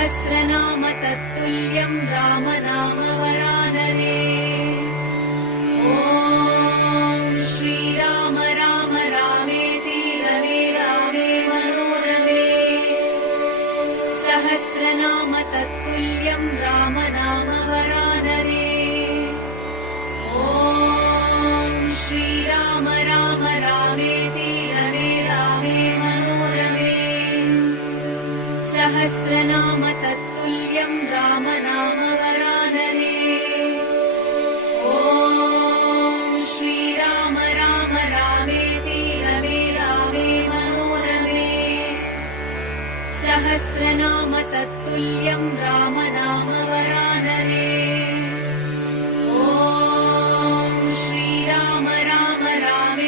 सहस्रनाम तत्तुल्यं राम नाम वरानने। ॐ श्रीराम राम रामेति रमे रामे मनोरमे। सहस्रनाम तत्तुल्यं राम नाम वरानने। ॐ श्रीराम राम रामेति रमे रामे मनोरमे। सहस्रनाम तत्तुल्यं राम नाम वरानने। ॐ श्रीराम राम रामेति रमे रामे मनोरमे। सहस्रनाम तत्तुल्यं